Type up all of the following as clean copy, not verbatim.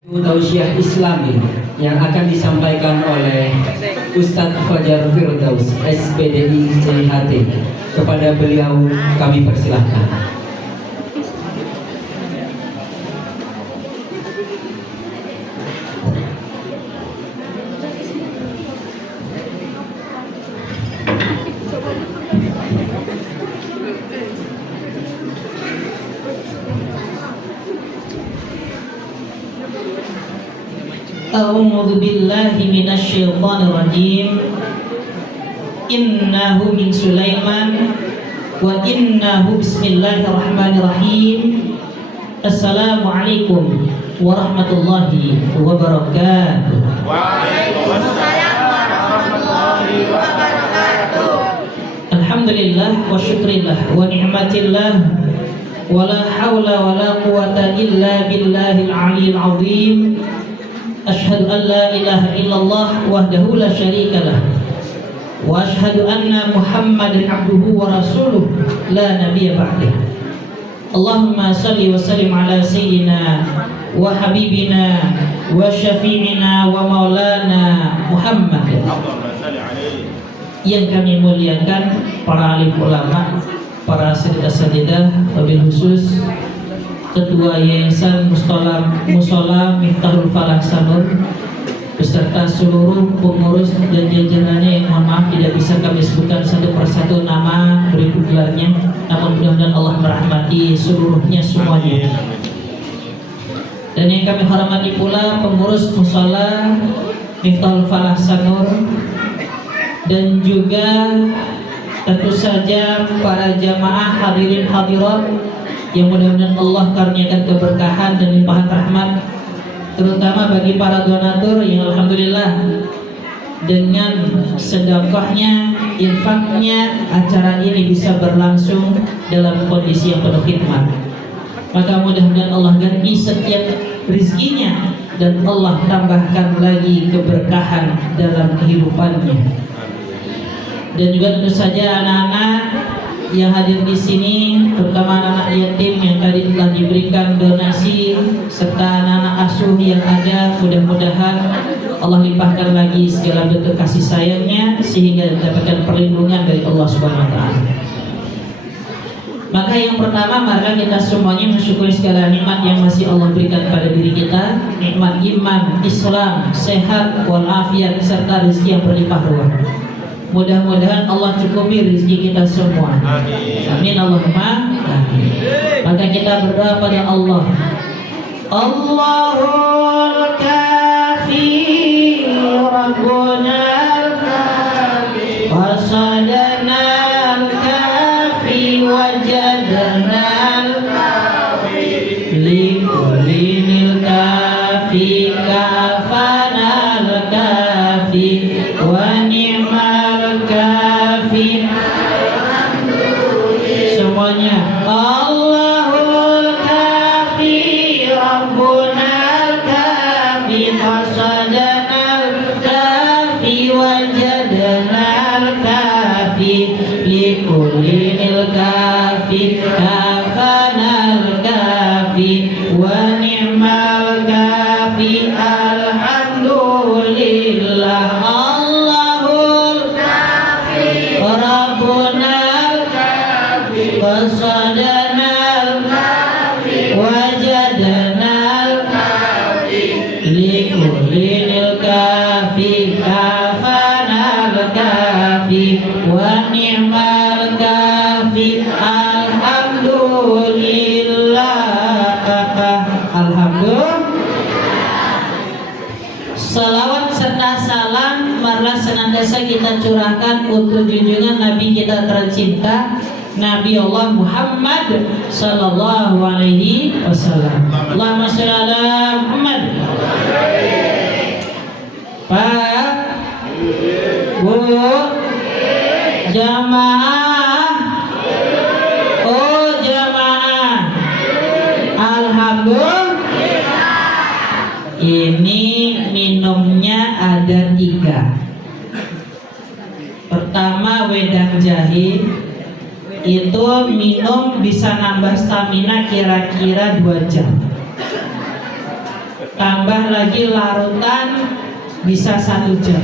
Tausiah Islami yang akan disampaikan oleh Ustadz Fajar Firdaus SPDI CHT. Kepada beliau kami persilahkan. A'udzu billahi minasyaitonir rajim. Innahu min Sulaiman wa innahu bismillahirrahmanirrahim. Assalamualaikum warahmatullahi wabarakatuh. Waalaikumsalam warahmatullahi wabarakatuh. Alhamdulillah wa syukrillah wa ni'matillah wa la hawla wa la quwata illa billahil aliyyil azim. Asyhadu an la ilaha illallah wahdahu la syarikalah wa asyhadu anna Muhammadan abduhu wa rasuluh la nabiyya ba'dah. Allahumma salli wa sallim ala sayyidina wa habibina wa syafi'ina wa maulana Muhammad. Yang kami muliakan para alim ulama, para asatidzah, wabil khusus Ketua Yayasan Musola Miftahul Falah Sanur beserta seluruh pengurus dan jajarannya yang mohon maaf tidak bisa kami sebutkan satu persatu nama berikut gelarnya, namun mudah-mudahan Allah merahmati seluruhnya semuanya. Dan yang kami hormati pula pengurus Musola Miftahul Falah Sanur dan juga tentu saja para jamaah hadirin hadirat yang mudah-mudahan Allah karuniakan keberkahan dan limpahan rahmat, terutama bagi para donatur yang alhamdulillah dengan sedekahnya, infaknya, acara ini bisa berlangsung dalam kondisi yang penuh khidmat. Maka mudah-mudahan Allah ganti setiap rezekinya dan Allah tambahkan lagi keberkahan dalam kehidupannya. Dan juga tentu saja anak-anak yang hadir di sini, terutama anak-anak yatim yang tadi telah diberikan donasi serta anak-anak asuh yang ada, mudah-mudahan Allah limpahkan lagi segala bentuk kasih sayangnya sehingga mendapatkan perlindungan dari Allah Subhanahu wa taala. Maka yang pertama, mari kita semuanya mensyukuri segala nikmat yang masih Allah berikan pada diri kita, nikmat iman, Islam, sehat, walafiat serta rezeki yang berlimpah ruah. Mudah-mudahan Allah cukupi rezeki kita semua. Amin Allahumma amin. Maka kita berdoa pada Allah. Allahul kafi Rabbuna al-kafi wasadana al-kafi wajadana al-kafi likulinil kafi kafana al-kafi wa ni'mal kafi. Semuanya Allahul kafi Rabbuna al-kafi qasadana al-kafi wajadana al-kafi likulinil kafi kafana al-kafi wa ni'mal kafi. Alhamdulillah Allahul kafi Rabbuna al-kafi qasadana al-kafi wajadana al-kafi likulinil kafi kafana al-kafi wa ni'mal kafi. Alhamdulillah. Alhamdulillah. Salawat serta salam marilah senantiasa kita curahkan untuk junjungan Nabi kita tercinta, Nabi Allah Muhammad sallallahu alaihi wasallam. Allahumma shalli ala Muhammad. Pak, Bu, jamaah, oh jamaah, alhamdulillah. Ini minumnya ada 3. Pertama, wedang jahe. Itu minum bisa nambah stamina kira-kira 2 jam. tambah lagi larutan bisa 1 jam,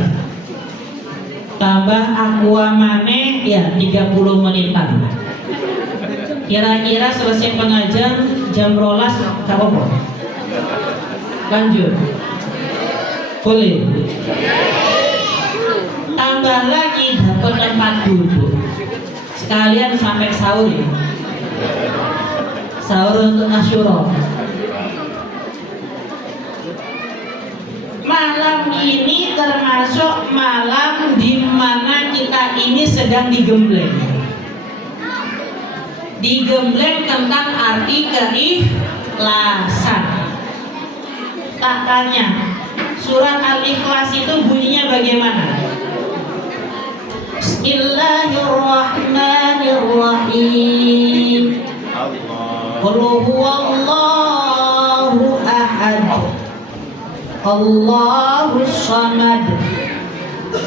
tambah aqua maneh ya 30 menitan. Kira-kira selesai pengajian jam 12 gak apa-apa? Lanjut, boleh. Tambah lagi dapat tempat duduk sekalian sampai sahur ya. Sahur untuk Asyura. Malam ini termasuk malam di mana kita ini sedang digembleng. Digembleng tentang arti keikhlasan. Tak tanya, surat Al-Ikhlas itu bunyinya bagaimana? Bismillahirrahmanirrahim. Qul huwallahu ahad, Allahus samad,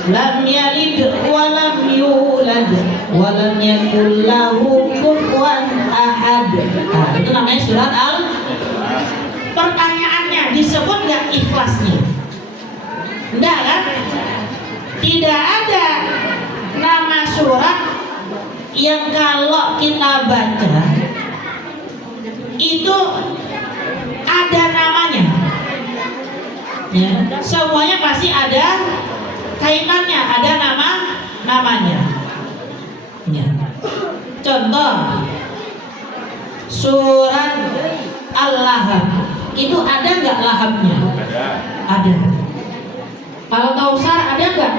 lam yalid wa lam yulad wa lam yakul lahu kufuwan ahad. Nah, itu namanya surat Al. Pertanyaannya, disebut nggak ikhlasnya? Enggak kan? Tidak ada nama surat yang kalau kita baca itu ada namanya. Ya, semuanya pasti ada kaitannya, ada namanya. Ya. Contoh surat Al-Lahab itu ada nggak lahabnya? Ada. Kalau Kausar ada nggak?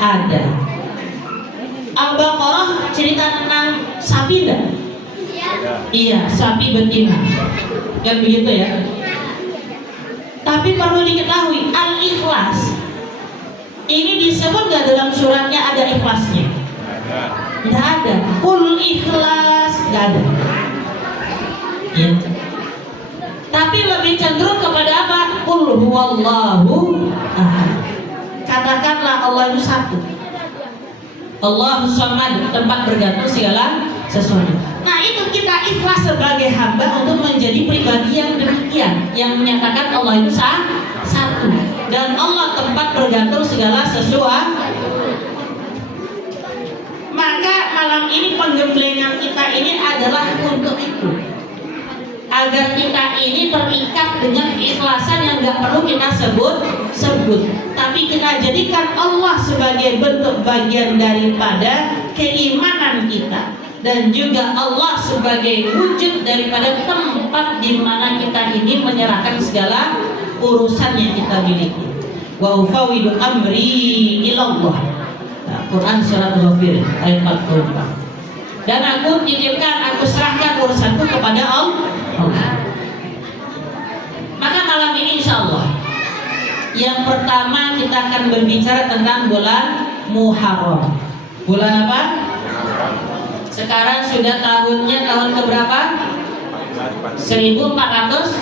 Ada. Al-Baqarah cerita tentang sapi enggak? Iya, sapi betina. Kan begitu ya. Tapi perlu diketahui, Al-Ikhlas ini disebut nggak dalam suratnya ada ikhlasnya? Nggak ada. Qul ikhlas nggak ada. Ya. Tapi lebih cenderung kepada apa? Qul huwallahu ahad. Katakanlah Allah itu satu. Allahus samad, tempat bergantung segala sesuatu. Nah, itu kita ikhlas sebagai hamba untuk menjadi pribadi yang demikian, yang menyatakan Allah itu satu dan Allah tempat bergantung segala sesuatu. Maka malam ini penggemblengan kita ini adalah untuk itu, agar kita ini terikat dengan keikhlasan yang gak perlu kita sebut, tapi kita jadikan Allah sebagai bentuk bagian daripada keimanan kita, dan juga Allah sebagai wujud daripada tempat di mana kita ini menyerahkan segala urusan yang kita miliki. Wa ufawidu amri ilallah. Nah, Quran surat Ghafir ayat 44. Dan aku titipkan, aku serahkan urusanku kepada Allah. Maka malam ini insya Allah yang pertama kita akan berbicara tentang bulan Muharram. Bulan apa? Sekarang sudah tahunnya tahun keberapa? 1447.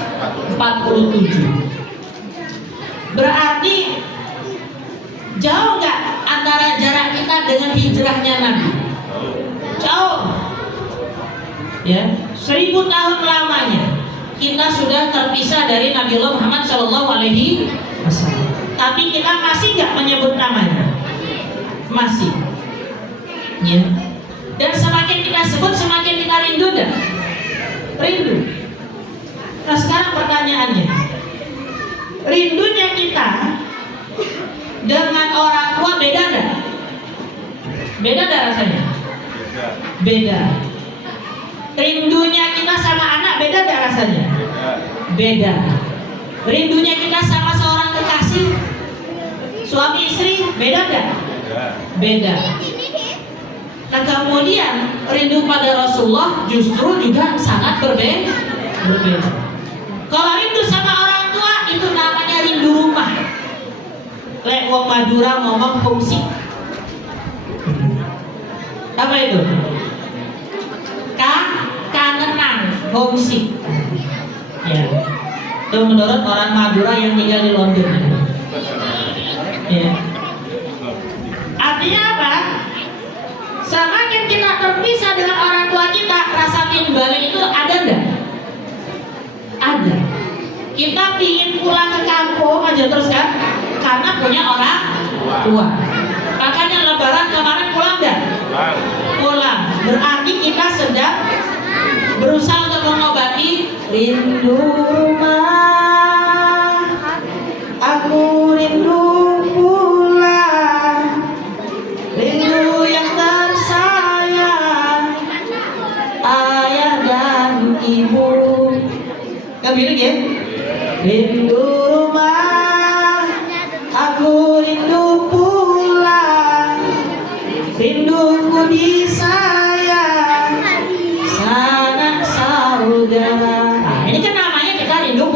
Berarti jauh nggak antara jarak kita dengan hijrahnya Nabi? Jauh. Ya, 1000 tahun lamanya kita sudah terpisah dari Nabiullah Muhammad SAW. Tapi kita masih nggak menyebut namanya, masih. Ya. Dan semakin kita sebut, semakin kita rindu dah. Rindu. Nah, sekarang pertanyaannya, rindunya kita dengan orang tua beda nggak? Beda nggak rasanya? Beda. Rindunya kita sama anak beda nggak rasanya? Beda. Rindunya kita sama seorang kekasih, suami istri, beda nggak? Beda. Nah, kemudian rindu pada Rasulullah justru juga sangat berbeda. Kalau rindu sama orang tua itu namanya rindu rumah. Lek wong Madura ngomong homesick. Apa itu? Kangenan, homesick. Ya. Itu menurut orang Madura yang tinggal di London. Ya. Artinya apa? Semakin kita terpisah dengan orang tua kita, rasa timbalik itu ada enggak? Ada. Kita ingin pulang ke kampung aja terus kan, karena punya orang tua. Makanya Lebaran kemarin pulang enggak? Pulang. Berarti kita sedang berusaha untuk mengobati rindu rumah. Aku rindu pulang, rindu yang tersayang, ayah dan ibu. Kan bilang ya? Rindu rumah, aku rindu pulang, rinduku disayang, sanak saudara. Nah, ini kan namanya kita rindu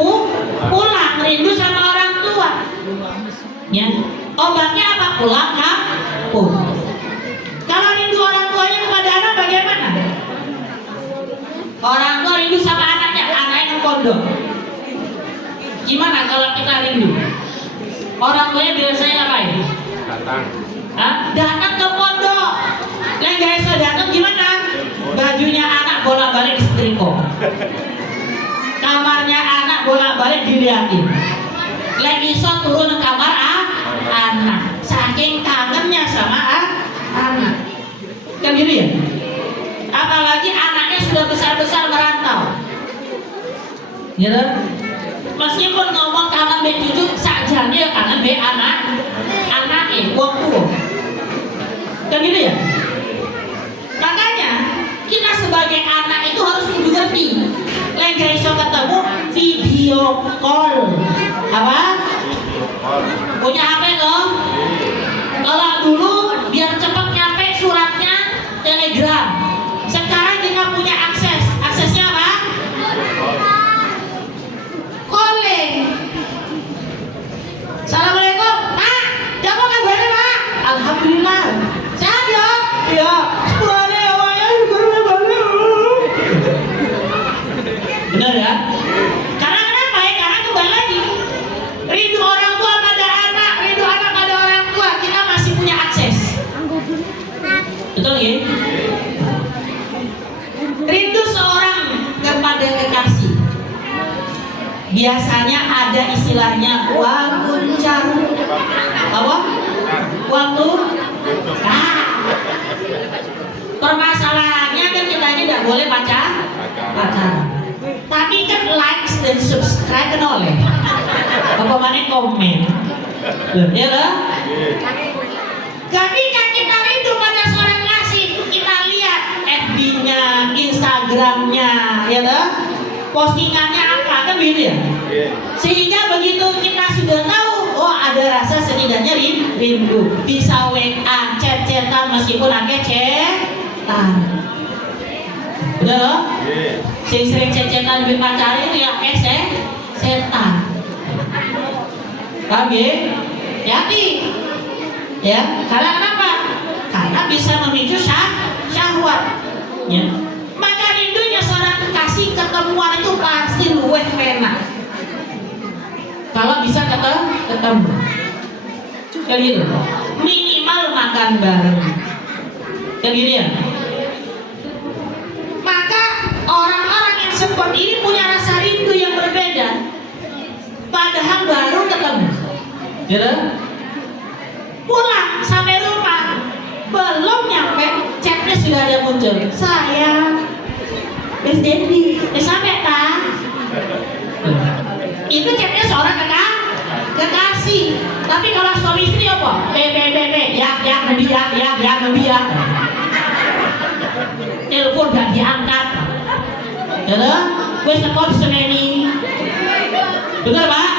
pulang, rindu sama orang tua. Ya, obatnya apa? Pulang kampung. Kalau rindu orang tuanya kepada anak bagaimana? Orang tua rindu sama anaknya yang pondok. Gimana kalau kita rindu? Orang tuanya biasanya ngapain? Datang ke pondok. Yang gak bisa datang gimana? Bajunya anak bolak-balik disetrika, kamarnya anak bolak-balik dilihatin. Lagi iso turun ke kamar anak, saking kangennya sama anak. Kan gitu ya? Apalagi anaknya sudah besar-besar merantau. Gitu? Meskipun ngomong kangen be cucu, sakjane ya kangen be anaknya, wong tua. Kan gitu ya? Makanya kita sebagai anak itu harus mengerti. Lagi gak iso ketemu, video call. Apa? Punya HP loh. Kalau dulu biar cepat nyampe suratnya telegram. Sekarang kita punya akses. Aksesnya apa? Calling. Assalamualaikum, Pak. Siapa kabarnya, Pak? Alhamdulillah. Sehat ya? Iya. Sepuluhnya ya, Pak. Ya, benar ya? Karena kenapa ya? Karena kembali lagi, rindu orang tua pada anak, rindu anak pada orang tua, kita masih punya akses. Betul ya? Rindu seorang kepada kekasih, biasanya ada istilahnya waguncar. Apa? Waktu permasalahannya kan kita ini tidak boleh pacaran. Tapi kan likes dan subscribe kan oleh. Apa mana komen? Ya lah. Ketika kita rindu pada seorang kasih, kita lihat FB-nya, Instagram-nya, ya lah. Postingannya apa kan gitu ya? Sehingga begitu kita sudah tahu, oh ada rasa setidaknya rindu, bisa WA, chat-chatan meskipun akeh cetan. Udah loh? Sing sering chat-chatan lebih pacaran ya setan. Paham ya? Hati. Ya, karena kenapa? Karena bisa memicu syahwat. Ya. Maka rindunya seorang kekasih ketemuan itu pasti luwih enak. Kalau bisa ketemu. Kayak gitu. Minimal makan bareng. Kayak gitu ya. Maka orang-orang yang seperti ini punya rasa rindu yang berbeda. Padahal baru ketemu. Gitu? Pulang sampai rumah, belum nyampe, chatnya sudah ada muncul. Sayang, Miss Dendi, sampai tak? Itu chatnya seorang kekasih. Tapi kalau suami istri apa? Ya. Telepon gak diangkat. Ya, gue sekor seneni. Bener Pak?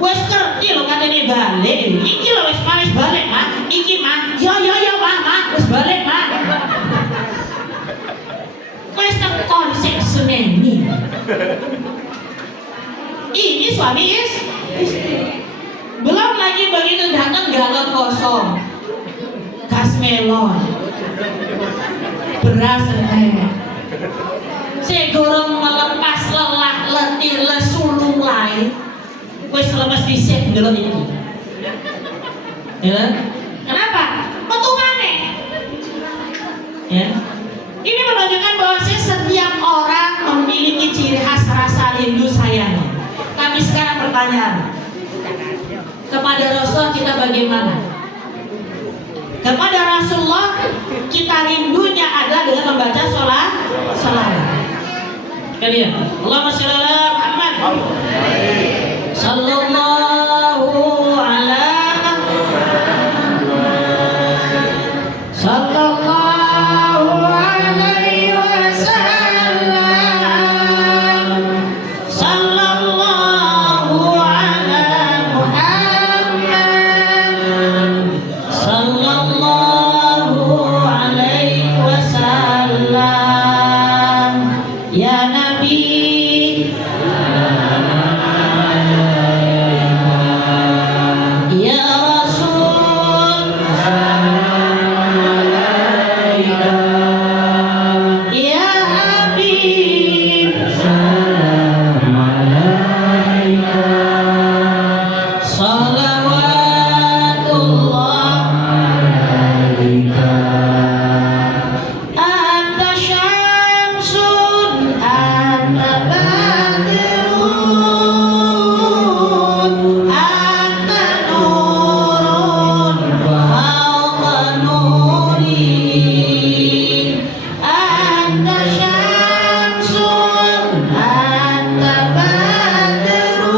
Wes ngerti lo kan ini balik. Iki lo wes balik Mak. Iki Mak. Yo Mak. Wes balik Mak. Wes sekor seneni. Ini suami istri. Belum lagi begitu datang galon kosong, gas melon, beras teh, segorong melepas lelah letih lesulung lain, wes lemes disek dalam itu. Ya, kenapa? Metu maneh. Ya. Ini menunjukkan bahwa setiap orang memiliki ciri khas rasa Tapi sekarang pertanyaan, kepada Rasul kita bagaimana? Kepada Rasulullah kita rindunya adalah dengan membaca salawat. Kalian, Allahumma shalli ala Muhammad. Sallallahu ala sallallahu alaihi wasallam. Sallallahu ala Muhammad. Sallallahu alaihi wasallam. Ya Nabi, ya Rasul, ya Habib, salawatullah anta syamsun anta badrun anta nurun fawqa nuri anta syamsun anta badrun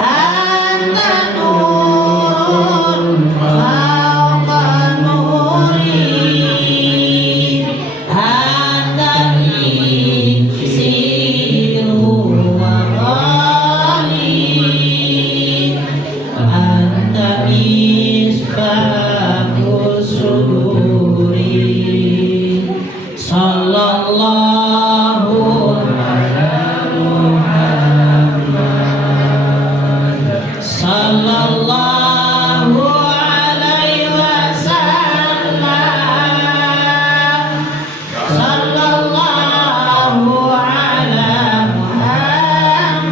anta nurun fawqa nuri anta isiru wa qali anta misbahus suduri sallallahu ala Muhammad sallallahu alaihi wasallam sallallahu ala Muhammad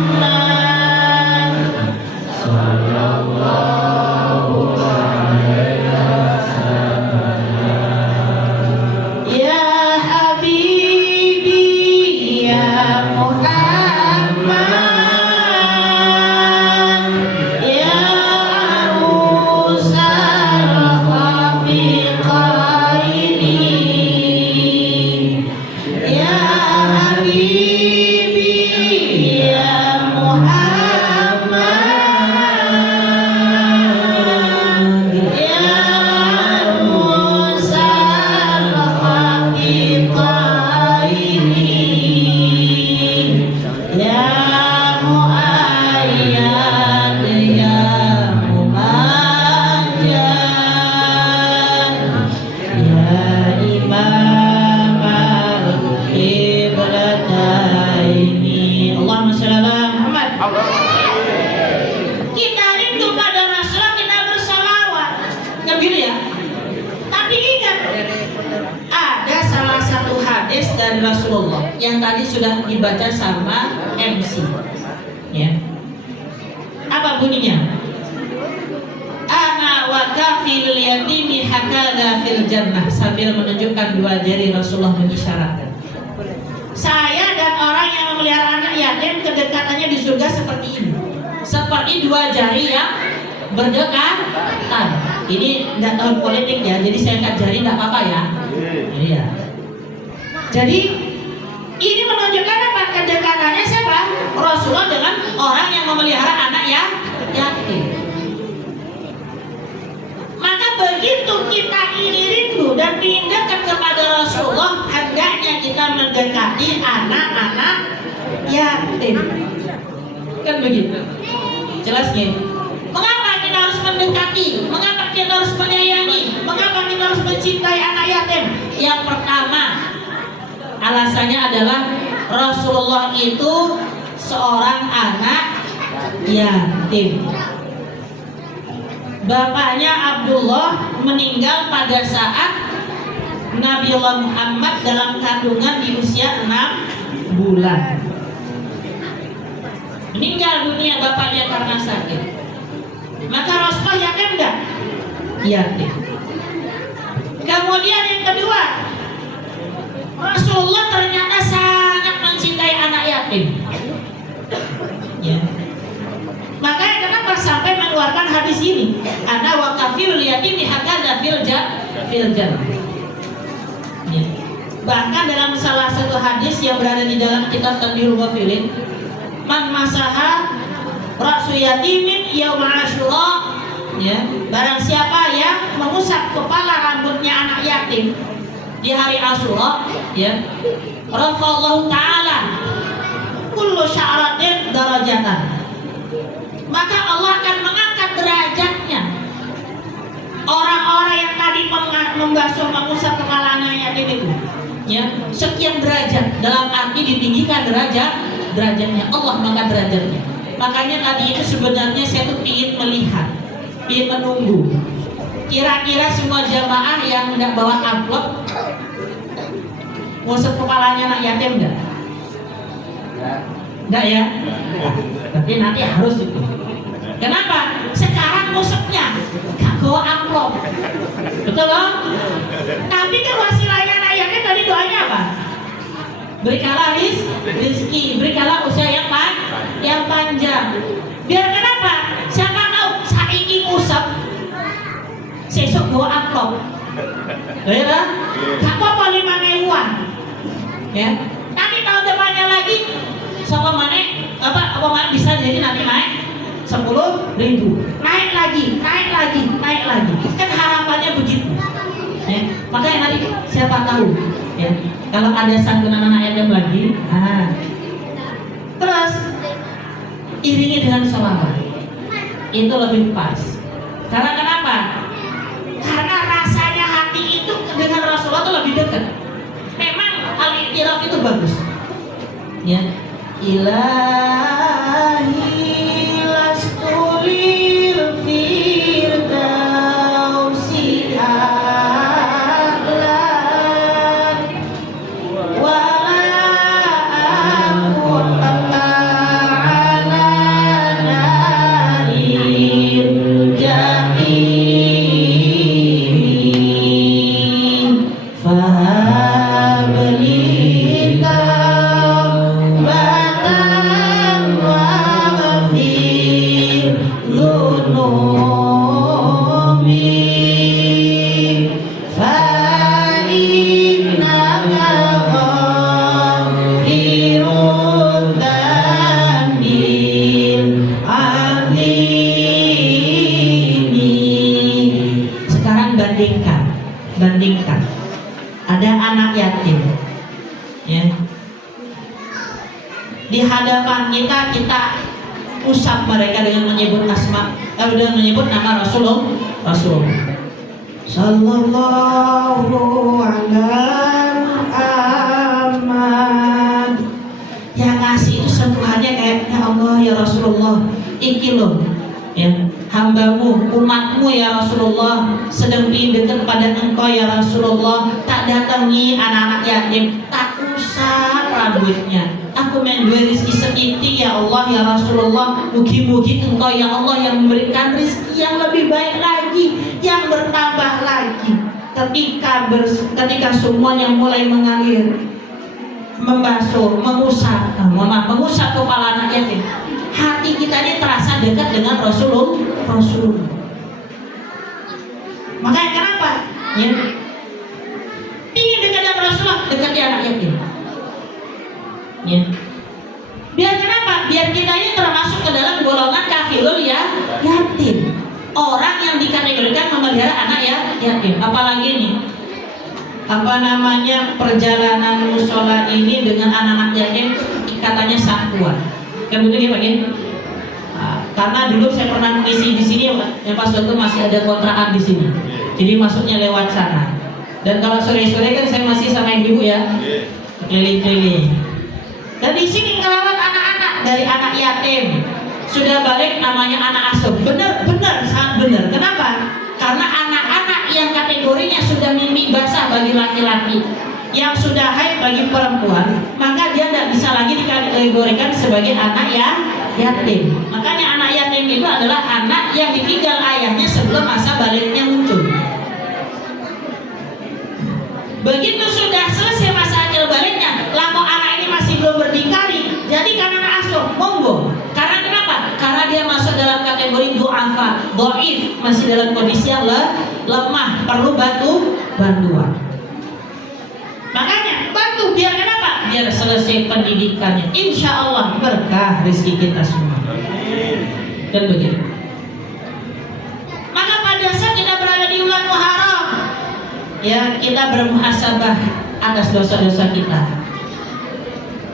sallallahu alaihi wasallam. Ya Habibi ya Muhammad ya Musal Khafiqaini ya Habibi ya Muhammad ya Musal Khafiqaini ya Muayyad ya Mumajjad ya Imam al-Qiblataini. Allahumma shalli ala Muhammad. Kita rindu pada Rasulullah, kita bersalawat. Kan gitu ya? Tapi ingat, ada salah satu hadis dari Rasulullah yang tadi sudah dibaca sama MC. Ya. Apa bunyinya? Ana wa kafilul yatimi hakadha fil jannah, sambil menunjukkan dua jari Rasulullah mengisyaratkan. Saya dan orang yang memelihara anak yatim kedekatannya di surga seperti ini. Seperti dua jari yang berdekatan. Ini tidak tahun politik ya, jadi saya angkat jari tidak apa-apa ya. Iya. Jadi ini menunjukkan apa? Kedekatannya siapa? Rasulullah dengan orang yang memelihara anak yatim. Maka begitu kita ini rindu dan ingin dekat kepada Rasulullah, hendaknya kita mendekati anak-anak yatim. Kan begitu? Jelas nih. Mengapa kita harus mendekati? Mengapa kita harus menyayangi? Mengapa kita harus mencintai anak yatim? Yang pertama, alasannya adalah Rasulullah itu seorang anak yatim. Bapaknya Abdullah meninggal pada saat Nabiullah Muhammad dalam kandungan di usia 6 bulan. Meninggal dunia bapaknya karena sakit. Maka Rasulullah yatim enggak? Yatim. Kemudian yang kedua, Rasulullah ternyata sangat mencintai anak yatim. yatim. Ya. Makanya kenapa sampai mengeluarkan hadis ini? Ana wa kafirul yatimi hakadza fil jannah. Ya. Bahkan dalam salah satu hadis yang berada di dalam kitab Tanbihul Ghafilin, man masaha ra'su yatimin yauma asyura, ya, barang siapa yang mengusap kepala rambutnya anak yatim di hari Asyura, ya, rafa'allahu ta'ala kullu sya'ratin darajatan, maka Allah akan mengangkat derajatnya orang-orang yang tadi membasuh mengusap kepala anak yatim itu, ya, sekian derajat, dalam arti ditinggikan derajatnya, Allah mengangkat derajatnya. Makanya tadi itu sebenarnya saya tuh ingin melihat, ingin menunggu kira-kira semua jamaah yang tidak bawa amplop ngusap kepalanya anak yatim enggak? Enggak ya? Tapi nanti harus itu. Kenapa? Sekarang ngusapnya gak bawa amplop, betul loh? Tapi kan wasilahnya anak yatim tadi doanya apa? Berikanlah rizki, berikanlah usia yang panjang. Biar kenapa? Siapa tahu saiki ngusap sesok bawa amplop, ya, gak apa-apa 5.000-an, ya. Nanti tahun depannya lagi, sama mana bisa jadi nanti naik 10.000, naik lagi, kan harapannya begitu, ya. Makanya nanti siapa tahu, ya, kalau ada santunan anak yatim lagi, terus iringi dengan sholawat, itu lebih pas. Karena kenapa? Karena rasanya hati itu dengan Rasulullah itu lebih dekat. Memang al-i'tiraf itu bagus, ya. Ilahi lastulil firdausi a'lan wala aqul ala naril jahim fahabli taubatan waghfir dhunubi fa innaka ghafirud dzambil azim. Sekarang bandingkan ada anak yatim, ya, di hadapan kita usap mereka dengan menyebut dengan menyebut nama Rasul sallallahu alaihi Muhammad. Yang ngasih itu sentuhannya kayak, ya Allah ya Rasulullah, iki loh, ya, hambamu, umatmu ya Rasulullah, sedang ingin dekat pada engkau ya Rasulullah. Tak datangi anak-anak yatim, tak usah rambutnya, aku menduwe rizki sedikit ya Allah ya Rasulullah. Mugi-mugi engkau ya Allah yang memberikan rizki yang lebih baik lagi, yang bertambah lagi. Ketika semuanya mulai mengalir, membasuh, mengusap kepala anak yatim, hati kita ini terasa dekat dengan Rasulullah. Makanya kenapa? Ya, ingin dekat dengan Rasulullah, dekati anak yatim. Ya. Biar kenapa? Biar kita ini termasuk ke dalam golongan kafirul yatim, orang yang dikategorikan memelihara anak yatim. Apalagi nih, perjalanan musola ini dengan anak-anak yatim ikatannya sangat kuat. Kan betul ya Pak ya? Karena dulu saya pernah mengisi di sini, yang pas waktu masih ada kontrakan di sini. Jadi masuknya lewat sana. Dan kalau sore-sore kan saya masih sama ibu ya, keliling-keliling. Dan di sini ngerawat anak-anak dari anak yatim. Sudah balik namanya anak asuh. Benar, sangat benar. Kenapa? Karena anak-anak yang kategorinya sudah mimpi basah bagi laki-laki, yang sudah haid bagi perempuan, maka dia tidak bisa lagi dikategorikan sebagai anak yatim. Makanya anak yatim itu adalah anak yang ditinggal ayahnya sebelum masa baliknya muncul. Begitu sudah selesai masa akil baliknya, lalu anak ini masih masih belum berdikari, jadi anak asuh, monggo. Karena kenapa? Karena dia masuk dalam kategori du'afa, dhaif, masih dalam kondisi yang lemah, perlu bantuan. Makanya bantu biar kenapa? Biar selesai pendidikannya. Insya Allah berkah rezeki kita semua. Dan begitu. Maka pada saat kita berada di bulan Muharram, ya kita bermuhasabah atas dosa-dosa kita.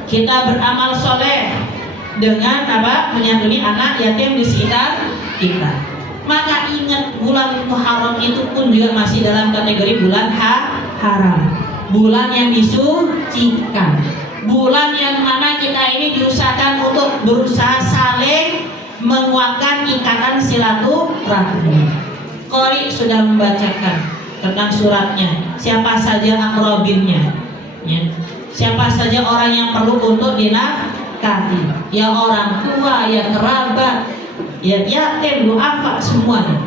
Kita beramal soleh dengan apa? Menyantuni anak yatim di sekitar kita. Maka ingat bulan Muharram itu pun juga masih dalam kategori bulan haram. Bulan yang disucikan, bulan yang mana kita ini diusahakan untuk berusaha saling menguatkan ikatan silaturahmi. Qori sudah membacakan tentang suratnya, siapa saja akrabinnya, ya. Siapa saja orang yang perlu untuk dinafkahi, ya orang tua, ya kerabat, ya yatim, du'afa, semuanya,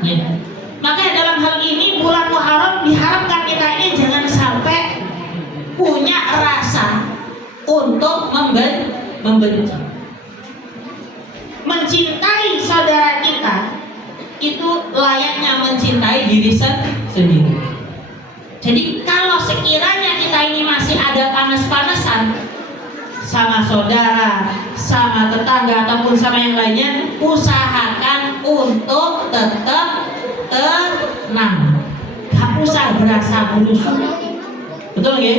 ya. Maka dalam hal ini bulan Muharram diharapkan kita ini jangan sampai punya rasa untuk membenci. Mencintai saudara kita itu layaknya mencintai diri sendiri. Jadi kalau sekiranya kita ini masih ada panas-panasan sama saudara, sama tetangga ataupun sama yang lainnya, usahakan untuk tetap tenang, gak usah berasa berusuh. Betul nggih?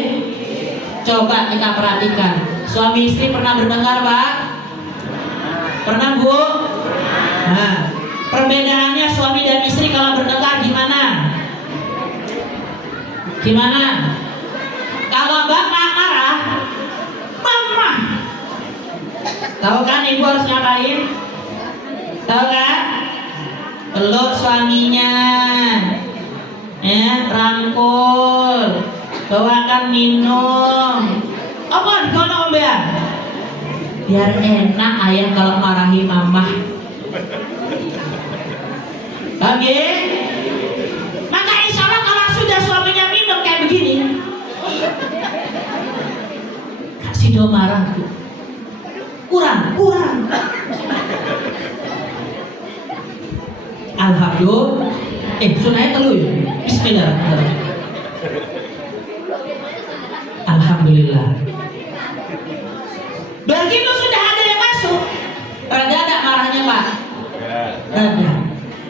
Coba kita perhatikan, suami istri pernah bertengkar, Pak? Pernah, Bu? Nah, perbedaannya suami dan istri kalau bertengkar gimana? Gimana? Kalau bapak marah, mama. Tahu kan ibu harus ngapain? Tahu kan? Peluk suaminya, ya, rangkul, bawakan minum. Apa dikono mbak? Biar enak ayah kalau marahi mama. Oke? Maka insya Allah kalau sudah suaminya minum kayak begini, kasih do marah tuh. Kurang. Alhamdulillah. Sunahnya telu ya. Bismillahirrahmanirrahim. Alhamdulillah. Begitu sudah ada yang masuk, rada ada marahnya Pak. Rada.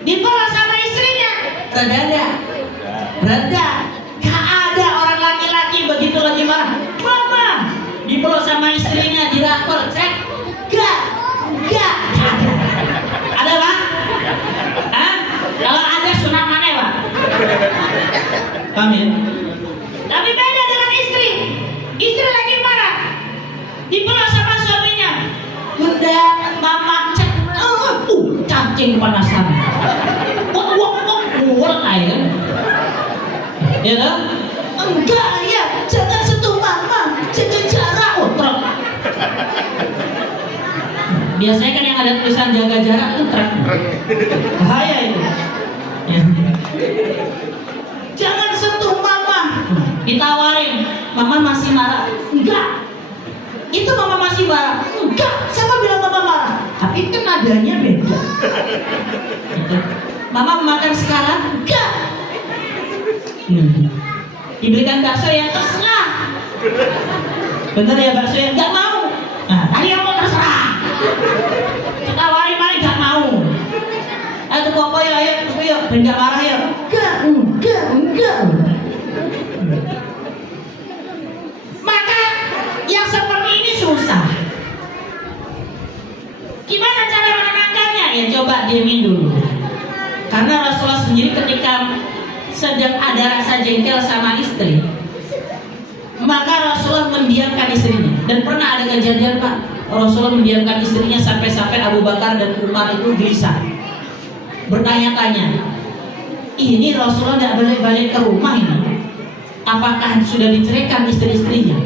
Dipeluk sama istrinya, rada. Gak ada orang laki-laki begitu lagi marah. Mama. Dipeluk sama istrinya, dirangkul, cek. Gak. Ada Pak? Hah? Kalau ada sunat mana Pak? Amin. Tapi beda dengan istri. Istri lagi marah, dipeluk sama suaminya. Bunda, mama cek. Cacing panasan. Wak air. Ya kan? Enggak ya, jangan sentuh mama, jaga jarak. Truk. Biasanya kan yang ada tulisan jaga jarak itu truk. Bahaya itu. Ya. Jangan sentuh mama. Ditawarin, mama masih marah. Enggak. Itu mama masih marah. Enggak. Siapa bilang mama marah? Tapi kan nadanya beda. Gitu. Mama makan sekarang? Enggak. Diberikan bakso yang terserah. Bener ya bakso yang enggak mau. Nah, tadi yang mau terserah. Tawarin malah enggak mau. Ayo kok ya, ayo, enggak marah ya. Enggak. Maka yang seperti ini susah. Gimana cara menenangkannya? Ya coba diemin dulu. Karena Rasulullah sendiri ketika sedang ada rasa jengkel sama istri, maka Rasulullah mendiamkan istrinya. Dan pernah ada kejadian Pak, Rasulullah mendiamkan istrinya sampai-sampai Abu Bakar dan Umar itu gelisah, bertanya-tanya, ini Rasulullah tidak balik-balik ke rumah ini, apakah sudah diceraikan istri-istrinya?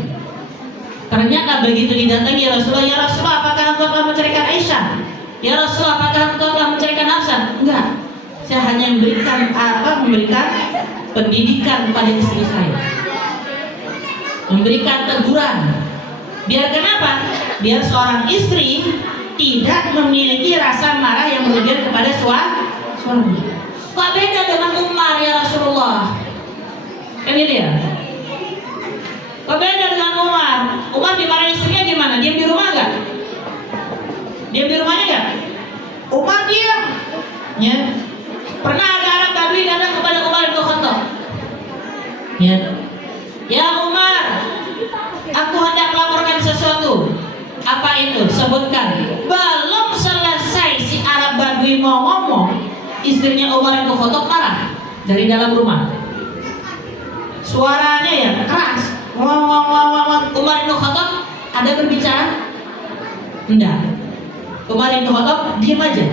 Ternyata begitu didatangi Rasulullah, ya Rasulullah, apakah engkau telah menceraikan Aisyah? Ya Rasulullah, apakah engkau telah menceraikan Hafsah? Enggak, saya hanya memberikan pendidikan kepada istri saya, memberikan teguran, Biar kenapa? Biar seorang istri tidak memiliki rasa marah yang berlebihan kepada suami. Kok beda dengan Umar ya Rasulullah? Kan gitu ya? Kok beda dengan Umar? Umar dimarahin istrinya gimana? Diam di rumah nggak? Diam di rumahnya nggak? Umar diam. Ya. Pernah ada Arab Badui datang kepada Umar bin Khattab. Ya. Ya Umar, aku hendak melaporkan sesuatu. Apa itu? Sebutkan. Belum selesai si Arab Badui mau ngomong, istrinya Umar bin Khattab marah dari dalam rumah. Suaranya ya keras. Umar bin Khattab ada berbicara? Enggak. Umar bin Khattab diam aja.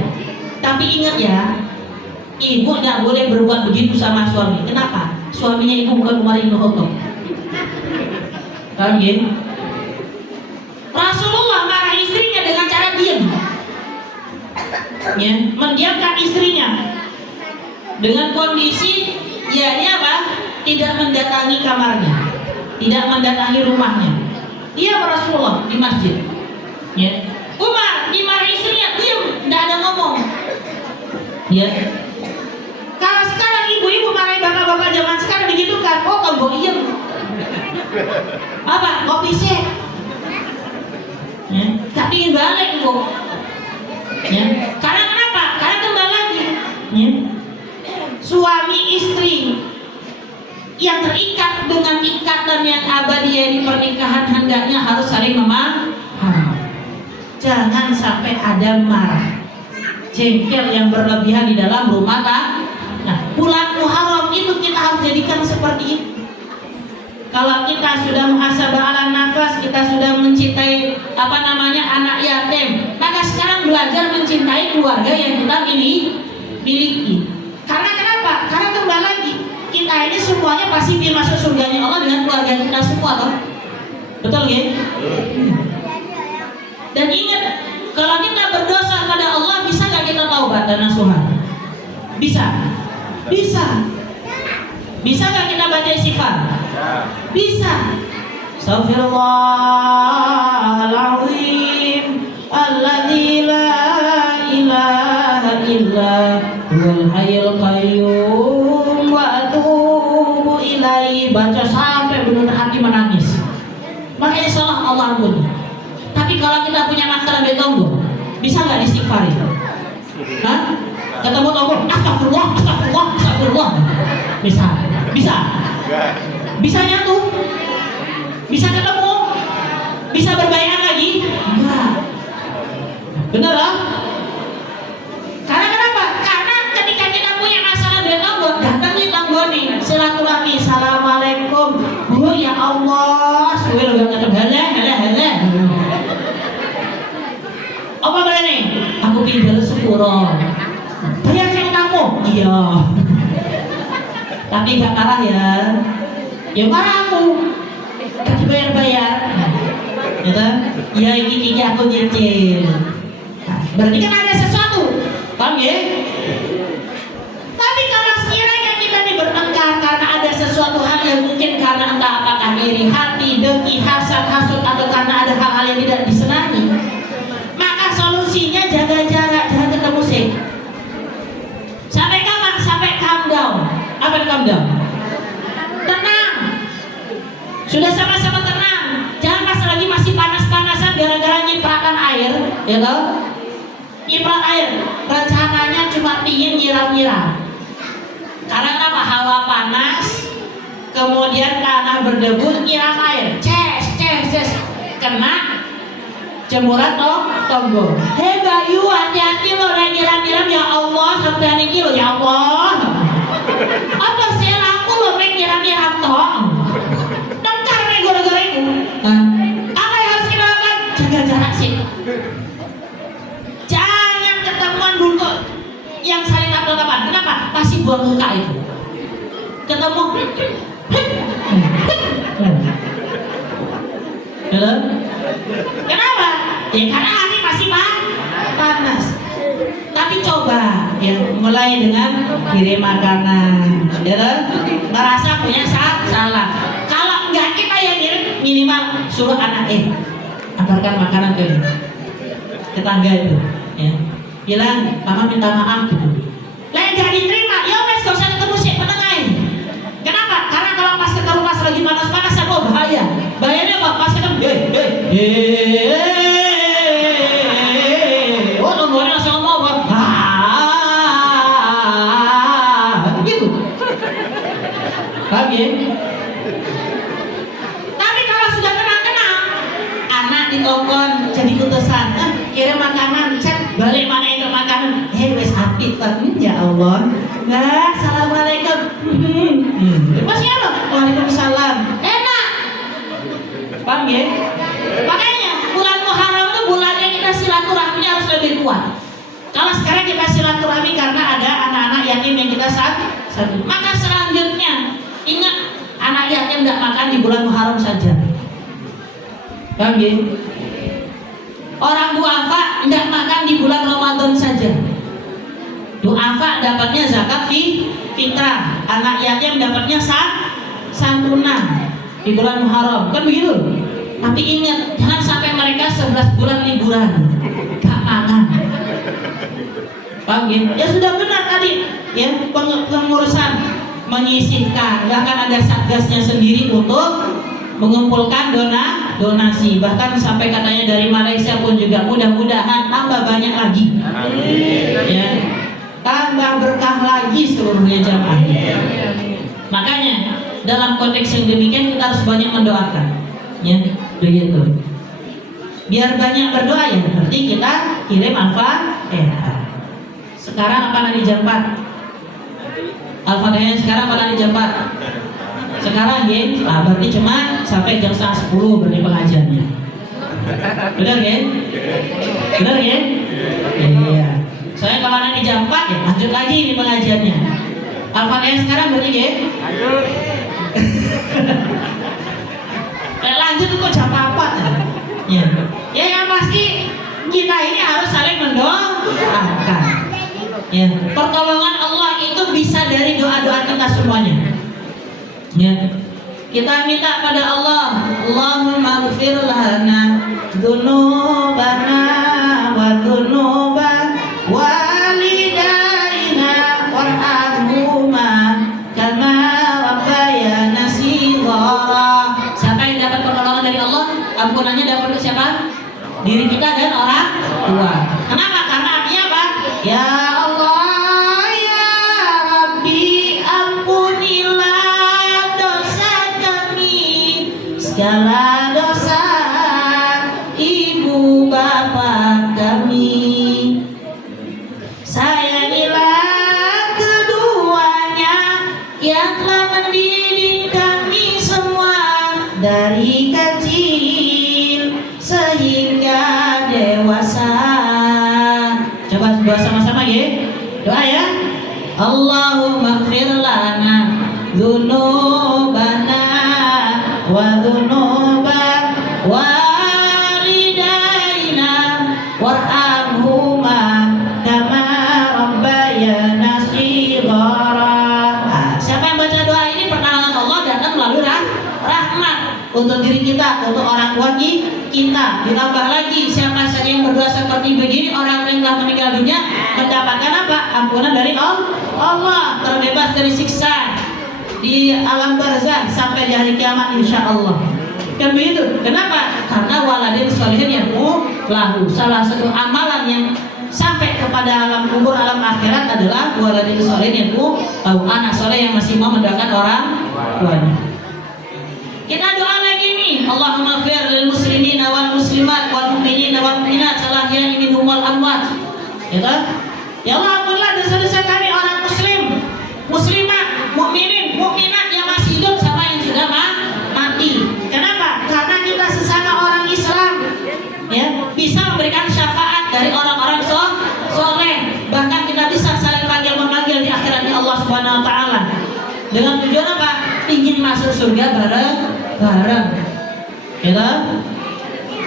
Tapi ingat ya, ibu nggak boleh berbuat begitu sama suami. Kenapa? Suaminya ibu bukan Umar bin Khattab. Paham ya? Rasulullah marah istrinya dengan cara diam. Ya, mendiamkan istrinya dengan kondisi ya ini apa? Tidak mendatangi kamarnya, tidak mendatangi rumahnya. Dia Rasulullah di masjid. Ya. Umar dimarahi istrinya, diam, tidak ada ngomong. Ya. Kalau sekarang ibu-ibu marahi bapak-bapak zaman sekarang begitu kan? Oh, kamu diam. Apa? Kopi sih. Ya. Gak ingin balik kok. Ya. Karena kenapa? Karena kembali lagi. Ya. Suami istri yang terikat dengan ikatan yang abadi di pernikahan hendaknya harus saling memahami. Jangan sampai ada marah, jengkel yang berlebihan di dalam rumah tangga. Nah, bulan Muharram itu kita harus jadikan seperti itu. Kalau kita sudah muhasabah ala nafas, kita sudah mencintai anak yatim, maka sekarang belajar mencintai keluarga yang kita miliki. Karena kenapa? Karena kembali lagi, kita ini semuanya pasti masuk surganya Allah dengan keluarga kita semua, toh? Betul ya? Dan ingat, kalau kita berdosa pada Allah, bisa gak kita taubat dan nasuhan? Bisa. Bisa gak kita baca istighfar? Bisa. Astaghfirullahaladzim alladzi la ilaha illa huwal hayyul qayyum wa atubu ilaihi. Baca sampai benar hati menangis. Makanya salah Allah ampuni. Tapi kalau kita punya masalah betonggo, bisa nggak istighfar itu? Hah? Ketemu tombol, astagfirullah. Bisa. Bisa nyatu, bisa ketemu, bisa berbaikan lagi. Enggak. Bener lah. Karena kenapa? Karena ketika kita punya masalah betonggo, datang nih tanggoni, silaturahmi, assalamualaikum, bu ya Allah, suwe lo gak ketemu, hele. Apa boleh nih? Aku pinjam sepuro. Bayar yang kamu? Iya. Tapi gak marah ya. Ya marah aku. Gak dibayar. Gitu? Ya ini aku nyicil. Berarti kan ada sesuatu. Paham ya? Tapi kalau sekiranya kita ini bertengkar karena ada sesuatu hal yang mungkin karena entah apakah iri hati, dengki, hasad, atau karena ada hal-hal yang tidak disenangi, maka solusinya jaga jarak, jangan ketemu sih. Sampai kapan? Sampai calm down. Apa calm down? Tenang. Sudah sama-sama tenang. Jangan pas lagi masih panas-panasan gara-gara nyipratan air, ya toh? Nyiprat air. Rencananya cuma ingin nyiram-nyiram. Karena apa? Hawa panas, kemudian tanah berdebu, nyiram air. Ces. Kena jemuran tombol. Hei Bayu, hati-hati lo nyiram-nyiram ya Allah, sampai ini lo ya Allah. Apa sih aku lo nyiram-nyiram toh? Tengkar nih gara-gara itu. Apa yang harus kita lakukan? Jaga jarak sih. Jangan ketemuan dulu yang saling tatap-tatapan. Kenapa? Pasti buang muka itu. Ketemu. Halo? Kenapa? Ya karena hati pasti panas. Tapi coba ya mulai dengan kirim makanan, ya merasa punya salah. Kalau enggak kita yang kirim, minimal suruh anak antarkan makanan ke tetangga itu, ya. Bilang, mama minta maaf gitu. Lain gak diterima, ya wes gak usah ketemu sih penengahin. Kenapa? Karena kalau pas ketemu pas lagi panas-panasan, oh bahaya. Bahayanya apa? Pas ketemu, oh nungguannya langsung ngomong apa? Begitu. Paham ya? Tapi kalau sudah kenal-kenal, anak ditongkon jadi utusan, kirim makanan, cek balik mana itu makanan, wes apik kan, ya Allah. Nah, assalamualaikum. Masih apa? Waalaikumsalam. Enak. Paham ya? Makanya bulan Muharram itu bulannya kita silaturahminya harus lebih kuat. Kalau sekarang kita silaturahmi karena ada anak-anak yatim yang kita satu. Maka selanjutnya ingat, anak yatim tidak makan di bulan Muharram saja. Paham ya? Orang duafa tidak makan di bulan Ramadan saja. Duafa dapatnya zakat fitrah, anak yatim dapatnya santunan di bulan Muharram, kan begitu? Tapi ingat, jangan sampai mereka 11 bulan liburan gak makan. Paham ya? Ya sudah benar tadi, ya, pengurusan menyisihkan, bahkan ada satgasnya sendiri untuk mengumpulkan donasi, bahkan sampai katanya dari Malaysia pun juga, mudah-mudahan tambah banyak lagi. Ya, tambah berkah lagi seluruhnya jamaah. Makanya dalam konteks yang demikian kita harus banyak mendoakan, ya, begitu. Biar banyak berdoa ya, berarti kita kirim Al-Fatihah. Sekarang apa nanti jam 4? Al-Fatihahnya sekarang apa nanti jam 4? Sekarang ya, berarti cuma sampai jam 9:30 berarti pengajiannya. Benar ya? Benar ya? Iya. Soalnya kalau nanti jam 4 ya lanjut lagi ini pengajiannya. Al-Fatihah sekarang berarti ya? Lanjut kok jam 4 ya. Ya yang pasti kita ini harus saling mendoakan. Ya, pertolongan Allah itu bisa dari doa-doa kita semuanya. Ya, kita minta pada Allah, Allahumma ighfir lana dzunubana wa dzunuba walidaina warhamhuma kama rabbayana shighara. Siapa yang dapat pertolongan dari Allah, ampunannya dapat ke siapa? Diri kita dan orang tua. Kenapa? Karena artinya apa? Ya Allah, ya Rabbi, ampunilah dosa kami, segala dosa ibu bapak kami. Sayangilah keduanya yang telah mendidik kami semua dari kecil sehingga dewasa. Coba doa sama-sama ya. Doa ya. Allahumma ighfir lana dzunubana wa dzunuba walidaina warhamhuma kama rabbayana shighara. Siapa yang baca doa ini, pertolongan Allah datang melalui rahmat untuk diri kita, untuk orang tua kita. Ditambah lagi siapa saja yang berdoa seperti begini, orang yang telah meninggal dunia mendapatkan apa? Ampunan dari Allah, terbebas dari siksa di alam barzah sampai di hari kiamat insya Allah. Kan begitu? Kenapa? Karena waladin sholihin yang lahu, salah satu amalan yang sampai kepada alam kubur, alam akhirat adalah waladin sholihin yang lahu, anak soleh yang masih mau mendoakan orang tuanya. Kita doa lagi nih, Allahumma fir lil muslimin wal muslimat wal mu'minin wal mu'minat salahiyan minhum wal amwat. Ya kan? Ya Allah, ampunilah dosa-dosa kami orang muslim, muslimat, mukminin, mukminat yang masih hidup sama yang sudah mati. Kenapa? Karena kita sesama orang Islam, ya, bisa memberikan syafaat dari orang-orang soleh. Bahkan kita bisa saling panggil-memanggil di akhirat Allah Subhanahu wa taala. Dengan tujuan apa? Ingin masuk surga bareng-bareng. Ya.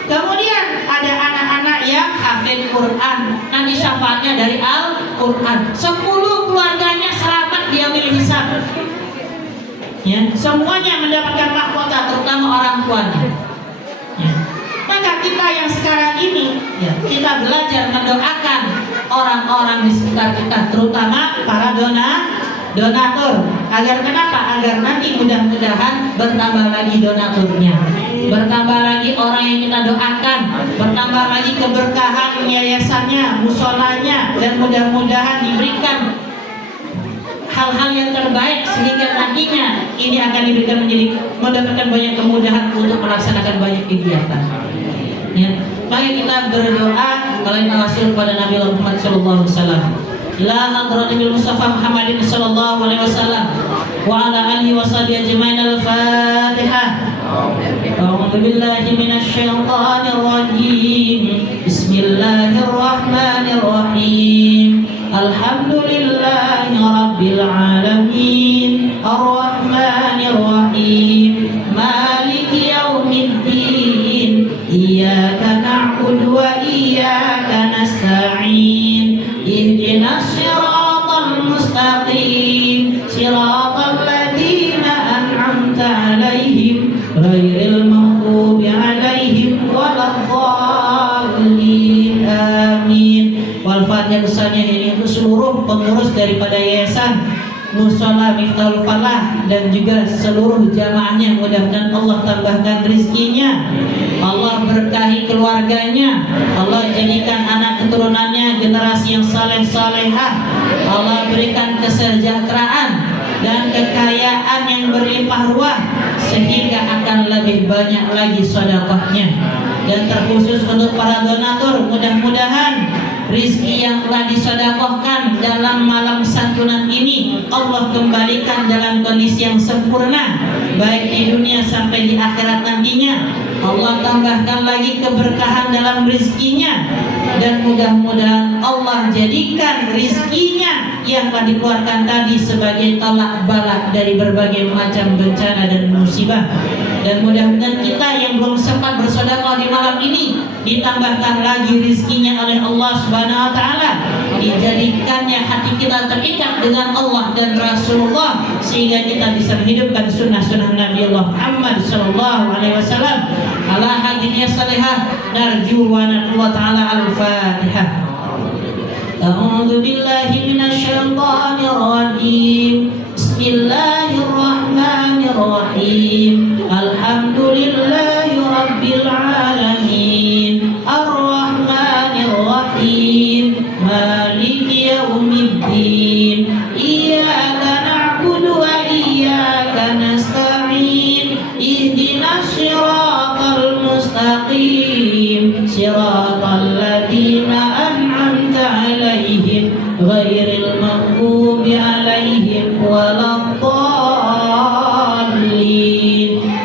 Kemudian ada anak-anak yang hafid Quran, nanti syafaatnya dari Al-Quran. 10 keluarganya selamat dia milih hisab. Ya, semuanya mendapatkan mahkota, terutama orang tuanya. Ya. Maka kita yang sekarang ini, ya, kita belajar mendoakan orang-orang di sekitar kita, terutama para donatur. Agar kenapa? Agar nanti mudah-mudahan bertambah lagi donaturnya, bertambah lagi orang yang kita doakan, bertambah lagi keberkahan yayasannya, musolanya, dan mudah-mudahan diberikan hal-hal yang terbaik sehingga nantinya ini akan diberikan mendapatkan banyak kemudahan untuk melaksanakan banyak kegiatan. Ya, mari kita berdoa melalui tawasul pada Nabi Muhammad sallallahu alaihi wasallam. La hadrati bil Mustafa Muhammadin sallallahu alaihi wasallam wa ala alihi wa sahbihi ajmain. Al-Fatihah. A'udzu billahi minasy syaithanir rajim. Bismillahirrahmanirrahim. Alhamdulillahi rabbil alamin. Ar-Rahmanir Rahim. Maliki yaumiddin. Iyyaka na'budu wa iyyaka nasta'in. Ihdinas siratal mustaqim. Siratal ladzina an'amta 'alaihim ghairil maghdubi 'alaihim waladdallin. Amin. Wal-Fatihah besarnya ini untuk seluruh pengurus daripada Yayasan Musola Miftahul Falah dan juga seluruh jamaahnya. Mudah-mudahan Allah tambahkan rizkinya, Allah berkahi keluarganya, Allah jadikan anak keturunannya generasi yang saleh-salehah, Allah berikan kesejahteraan dan kekayaan yang berlimpah ruah sehingga akan lebih banyak lagi sedekahnya. Dan terkhusus untuk para donatur, mudah-mudahan rizki yang telah disedekahkan dalam malam santunan ini Allah kembalikan dalam kondisi yang sempurna, baik di dunia sampai di akhirat nantinya. Allah tambahkan lagi keberkahan dalam rizkinya, dan mudah-mudahan Allah jadikan rizkinya yang telah dikeluarkan tadi sebagai tolak balak dari berbagai macam bencana dan musibah. Dan mudah-mudahan kita yang belum sempat bersedekah di malam ini ditambahkan lagi rizkinya oleh Allah Subhanahu wa taala, dijadikannya hati kita terikat dengan Allah dan Rasulullah sehingga kita bisa menghidupkan sunnah-sunnah Nabi Allah Muhammad sallallahu alaihi wasallam ala hadhihi salihah. Narju wa nad'u ta'ala. Al-Fatihah. A'udzu billahi minasy syaithanir rajim. Bismillahirrahmanirrahim. Alhamdulillahi rabbil alamin. Ar-Rahmanir Rahim. Maliki yaumiddin. Iyyaka na'budu wa iyyaka nasta'in. Ihdinas siratal mustaqim. Siratal ladzina an'amta 'alaihim ghairil maghdubi 'alaihim waladdallin.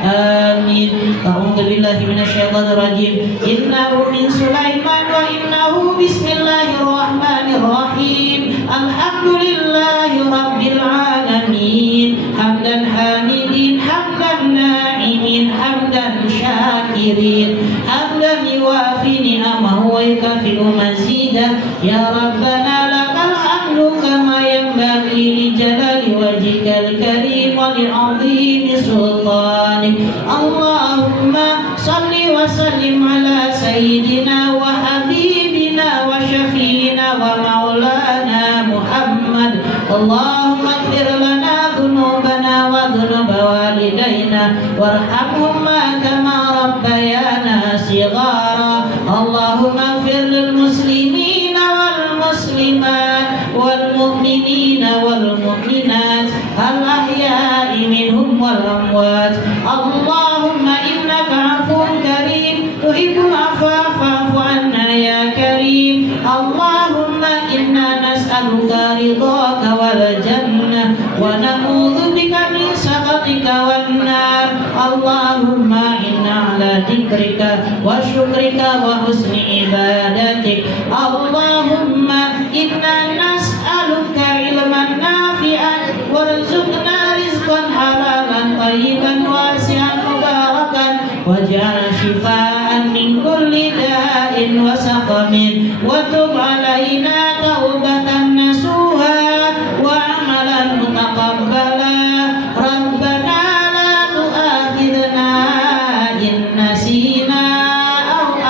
Amin. A'udzu billahi minasyaitonir rajim. Innahu min Sulaiman wa innahu bismillahirrahmanirrahim. Alhamdulillahi rabbil alamin. Hamdan hamidin, hamdan na'imin, hamdan syakirin, hamdan yuwafi ni'amahu wa yukafi'u mazidah. Ya Rabbana lakal hamdu kama yanbaghi li jalali wajhikal karim wa li 'azimi sultanik. Allahumma salli wa sallim ala sayyidina wa habibina wa syafi'ina wa maulana Muhammad. Allahumma ighfir lana dhunubana wa dhunuba walidayna warhamhuma kama rabbayana shighara. Allahumma ighfir lil muslimina wal muslimat wal mu'minina wal mu'minat al ahya'i minhum wal amwat. Allahumma innaka 'afuwun karim tuhibbul 'afwa fa'fu 'anna ya karim. Allahumma inna nas'aluka ridhaka wal jannah wa na'udzu bika min sakhatika wan nar. Allahumma inna ala dzikrika wa syukrika wa husni ibadatik. Allahumma inna nas'aluka ilman nafi'an warzuqna rizqan halalan thayyiban wasi'an mubarakan waj'al shifaan min kulli da'in wa saqamin wa tub 'alaina taubatan nasuha wa 'amalan mutaqabbala. Rabbana la tu'akhidna in nasina aw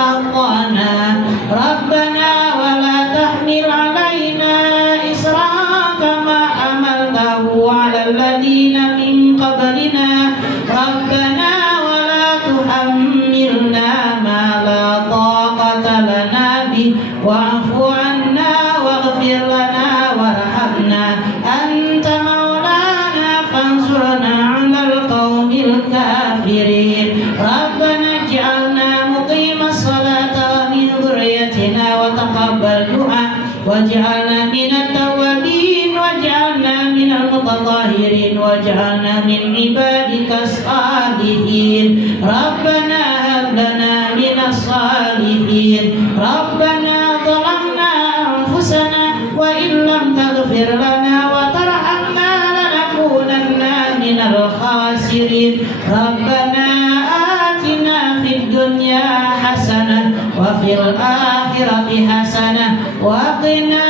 wa'fu 'anna waghfir lana warhamna anta maulana fansurna 'alal qaumil kafirin. Rabbana ij'alna muqimas salata wa min dhurriyyatina wa taqabbal du'a waj'alna minat tawwabin waj'alna minal mutatahhirin waj'alna min ibadikas salihin. Rabbana hab lana minas salihin. Rabbana zalamna anfusana wa in lam taghfir lana wa tarhamna lanakunanna minal khasirin. Rabbana atina fid dunya hasanah wa fil akhirati hasanah wa qina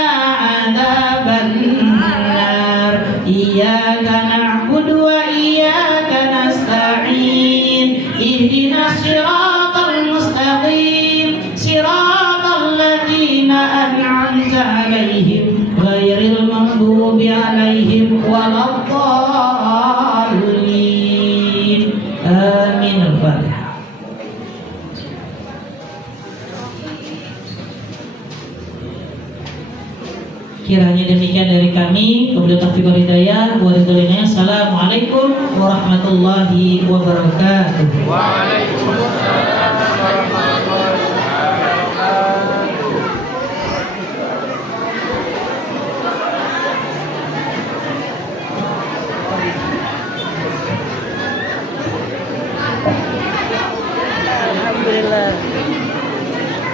adzabannar. Iyyaka na'budu wa iyyaka nasta'in. Ihdinas siratal mustaqim siratal ladzina an'amta 'alaihim ghairil maghdubi 'alaihim waladdallin. Amin. Al-Fatihah. Kiranya demikian dari kami. Wabillahi taufiq wal hidayah. Assalamualaikum warahmatullahi wabarakatuh. Waalaikumsalam.